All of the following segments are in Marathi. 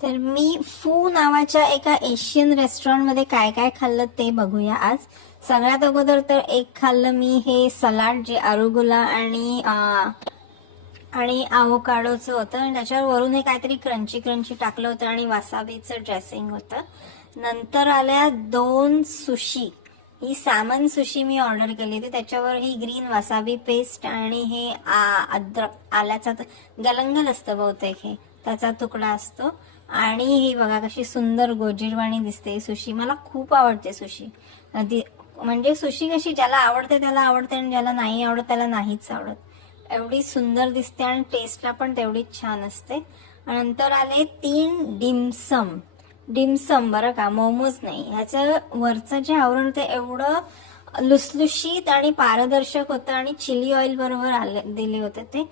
तर मी फू नावाच्या एका एशियन रेस्टॉरंटमध्ये काय काय खाल्लं ते बघूया आज. सगळ्यात अगोदर तर एक खाल्लं मी हे सलाड जे अरुगुला आणि आवोकाडोचं होतं आणि त्याच्यावर वरून हे काहीतरी क्रंची क्रंची टाकलं होतं आणि वासाबीचं ड्रेसिंग होतं. नंतर आल्या 2 सुशी. ही सॅमन सुशी मी ऑर्डर केली होती. त्याच्यावर ही ग्रीन वसाबी पेस्ट आणि हे अद्रक आल्याचा गलंगल असतं बहुतेक, हे त्याचा तुकडा असतो. आणि ही बघा कशी सुंदर गोजीरवाणी दिसते सुशी. मला खूप आवडते सुशी. म्हणजे सुशी कशी ज्याला आवडते त्याला आवडते आणि ज्याला नाही आवडत त्याला नाहीच आवडत. एवढी सुंदर दिसते आणि टेस्टला पण तेवढीच छान असते. नंतर आले 3 डिमसम बरं का, मोमोज नाही. ह्याचं वरचं जे आवरण ते एवढं लुसलुशीत आणि पारदर्शक होतं आणि चिली ऑइल बरोबर दिले होते ते.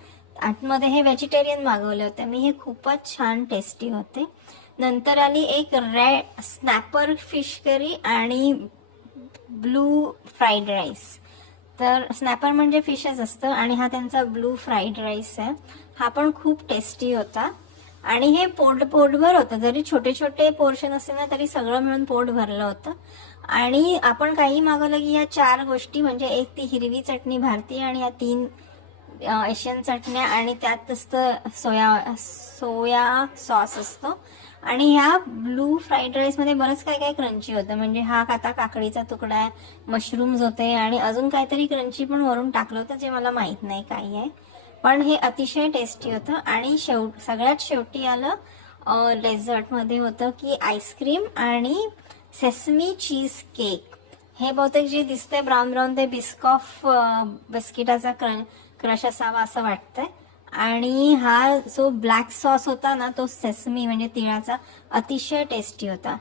आतमध्ये हे व्हेजिटेरियन मागवले होते मी. हे खूपच छान टेस्टी होते. नंतर आली एक रेड स्नॅपर फिश करी आणि ब्लू फ्राईड राईस. तर स्नॅपर म्हणजे फिशच असतं आणि हा त्यांचा ब्लू फ्राईड राईस आहे. हा पण खूप टेस्टी होता आणि हे पोटभर होतं. जरी छोटे छोटे पोर्शन असते ना तरी सगळं मिळून पोट भरलं होतं. आणि आपण काही मागवलं की ह्या 4 गोष्टी, म्हणजे एक ती हिरवी चटणी भारतीय आणि या 3 एशियन चटण्या आणि त्यात असतं सोया सॉस असतो. आणि ह्या ब्लू फ्राईड राईस मध्ये बरंच काय काय क्रंची होतं. म्हणजे हा आता काकडीचा तुकडा आहे, मशरूम्स होते आणि अजून काहीतरी क्रंची पण वरून टाकलं होतं जे मला माहित नाही काय आहे. पण हे अतिशय टेस्टी होतं. आणि सगळ्यात शेवटी आलं डेझर्ट मध्ये होतं की आईस्क्रीम आणि सेसमी चीज केक. हे बहुतेक जे दिसतंय ब्राऊन ब्राऊन ते बिस्कॉफ बिस्किटाचा क्रश असावा असं वाटतंय. आणि हा जो ब्लॅक सॉस होता ना तो सेसमी म्हणजे तिळाचा, अतिशय टेस्टी होता.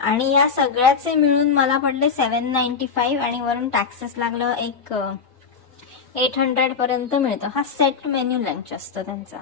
आणि या सगळ्याचे मिळून मला पडले 795 आणि वरून टॅक्सेस लागलं एक 800 पर्यंत मिळतं. हा सेट मेन्यू लंच असतो त्यांचा.